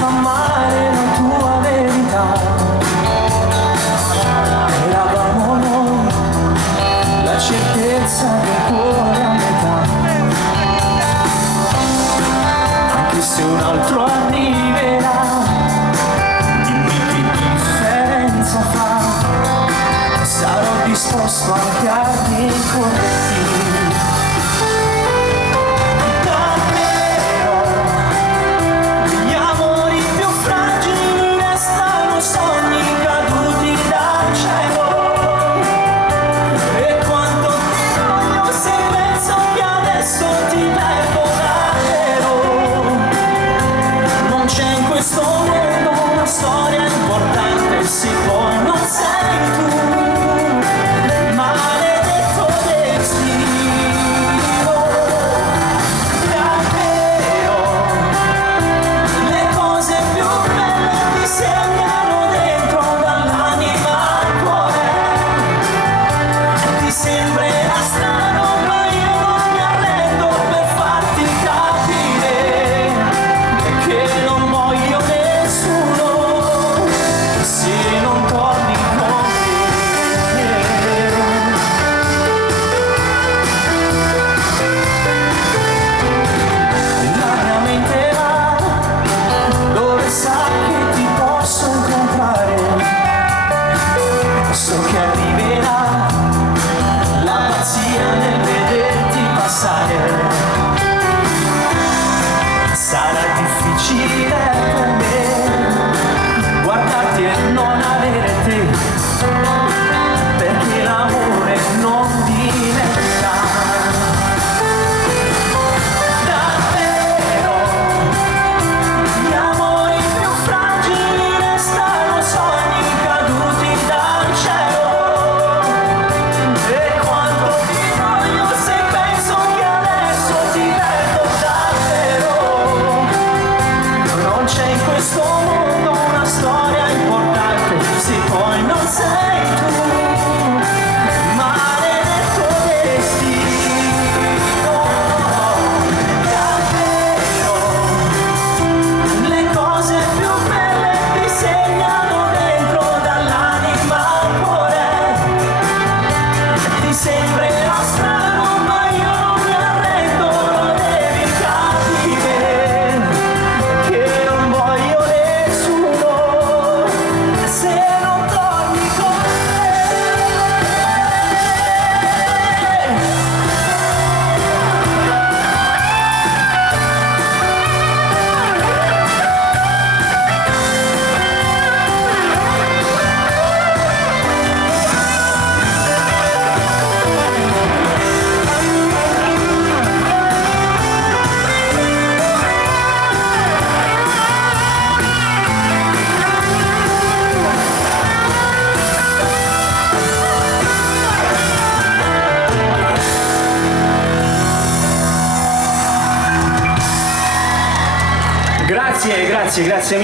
fa male la tua verità. Eravamo noi, la certezza del cuore a metà. Anche se un altro arriverà, dimmi che differenza fa. Sarò disposto anche a rincorrerti. Sarà difficile per me guardarti e non avere te, perché l'amore non diventerà davvero. Gli amori più fragili restano sogni caduti dal cielo. E quando ti voglio, se penso che adesso ti perdo davvero. Non c'è in questo mondo una storia importante se poi non sei tu. Maledetto destino, davvero. Le cose più belle ti segnano dentro dall'anima al cuore. Ti sembrerà strano ma io non mi arrendo, lo devi capire. Grazie mille.